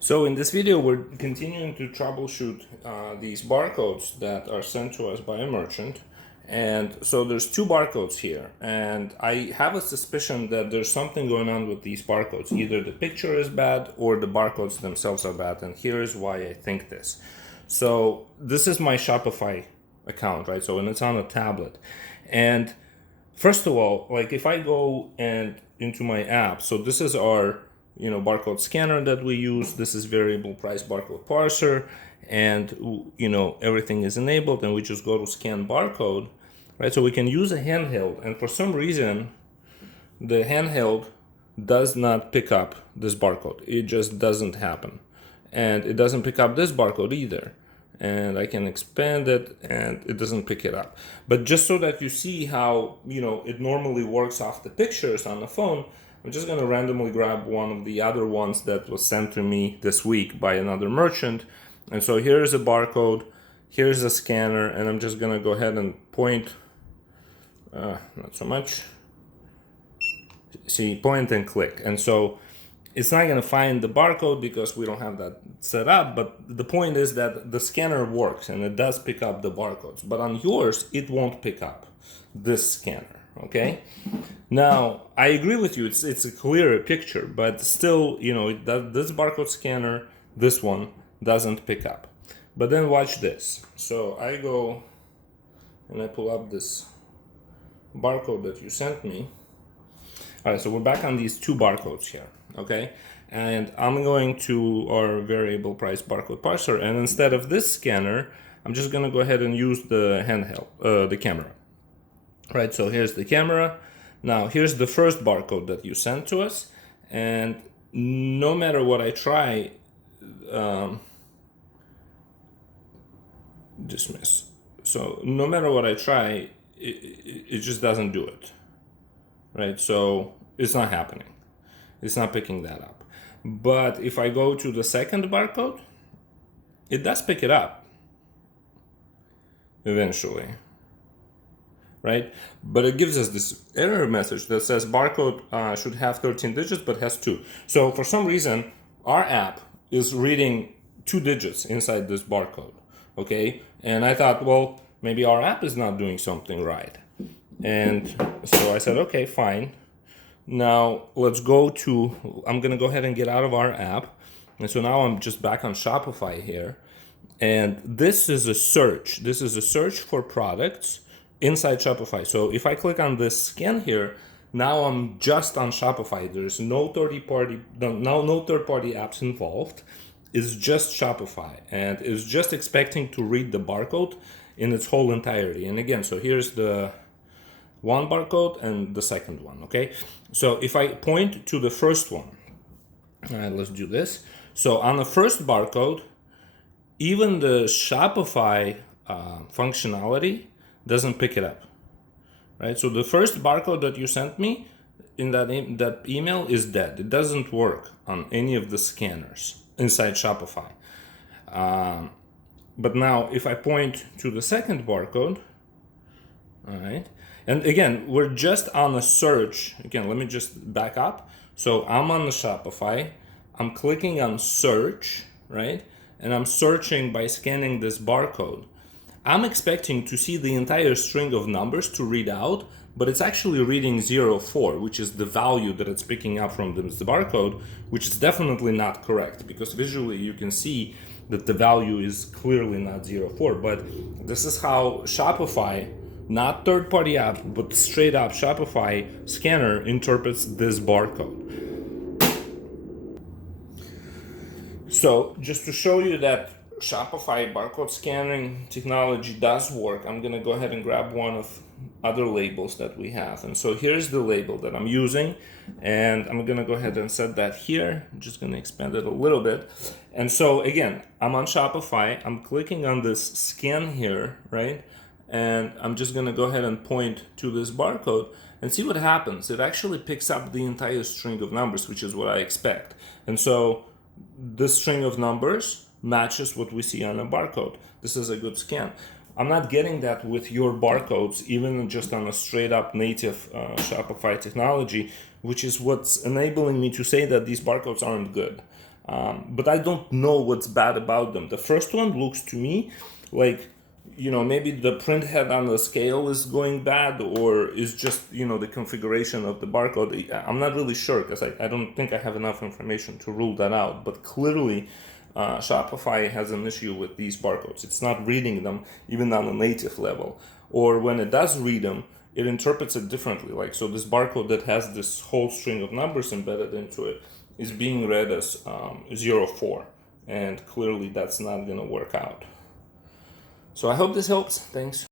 So in this video, we're continuing to troubleshoot these barcodes that are sent to us by a merchant. And so there's two barcodes here, and I have a suspicion that there's something going on with these barcodes. Either the picture is bad or the barcodes themselves are bad, and here's why I think this. So this is my Shopify account, right? So, and it's on a tablet. And first of all, like if I go and into my app, so this is our barcode scanner that we use. This is variable price barcode parser, and everything is enabled, and we just go to scan barcode, right? So we can use a handheld, and for some reason the handheld does not pick up this barcode. It just doesn't happen, and it doesn't pick up this barcode either. And I can expand it and it doesn't pick it up. But just so that you see how it normally works off the pictures on the phone, I'm just going to randomly grab one of the other ones that was sent to me this week by another merchant. And so here's a barcode, here's a scanner, and I'm just going to go ahead and point, not so much, see, point and click. And so it's not going to find the barcode because we don't have that set up, but the point is that the scanner works and it does pick up the barcodes. But on yours, it won't pick up this scanner. Okay, now I agree with you. It's a clearer picture, but still, this barcode scanner, this one doesn't pick up. But then watch this. So I go and I pull up this barcode that you sent me. All right, so we're back on these two barcodes here. Okay, and I'm going to our variable price barcode parser, and instead of this scanner, I'm just going to go ahead and use the handheld, the camera. Right, so here's the camera. Now here's the first barcode that you sent to us, and no matter what I try, dismiss. So no matter what I try, it just doesn't do it. Right, so it's not happening. It's not picking that up. But if I go to the second barcode, it does pick it up eventually. Right? But it gives us this error message that says barcode should have 13 digits but has 2. So for some reason, our app is reading 2 digits inside this barcode. Okay? And I thought, well, maybe our app is not doing something right. And so I said, okay, fine. Now let's go to, I'm going to go ahead and get out of our app. And so now I'm just back on Shopify here. And this is a search. This is a search for products inside Shopify. So if I click on this scan here, now I'm just on Shopify. There's no third-party apps involved. It's just Shopify, and it's just expecting to read the barcode in its whole entirety. And again, so here's the one barcode and the second one. Okay, so if I point to the first one, all right, let's do this. So on the first barcode, even the Shopify functionality doesn't pick it up, right? So the first barcode that you sent me in that email is dead. It doesn't work on any of the scanners inside Shopify. But now if I point to the second barcode, all right, and again, we're just on a search. Again, let me just back up. So I'm on the Shopify, I'm clicking on search, right? And I'm searching by scanning this barcode. I'm expecting to see the entire string of numbers to read out, but it's actually reading 04, which is the value that it's picking up from this barcode, which is definitely not correct, because visually you can see that the value is clearly not 04. But this is how Shopify, not third-party app, but straight up Shopify scanner interprets this barcode. So just to show you that Shopify barcode scanning technology does work, I'm going to go ahead and grab one of other labels that we have. And so here's the label that I'm using, and I'm going to go ahead and set that here. I'm just going to expand it a little bit. And so again, I'm on Shopify, I'm clicking on this scan here, right? And I'm just going to go ahead and point to this barcode and see what happens. It actually picks up the entire string of numbers, which is what I expect. And so this string of numbers matches what we see on a barcode. This is a good scan. I'm not getting that with your barcodes, even just on a straight up native Shopify technology, which is what's enabling me to say that these barcodes aren't good. But I don't know what's bad about them. The first one looks to me like, maybe the print head on the scale is going bad, or is just, the configuration of the barcode. I'm not really sure because I don't think I have enough information to rule that out. But clearly, Shopify has an issue with these barcodes. It's not reading them even on a native level. Or when it does read them, it interprets it differently. Like, so this barcode that has this whole string of numbers embedded into it is being read as 04. And clearly that's not going to work out. So I hope this helps. Thanks.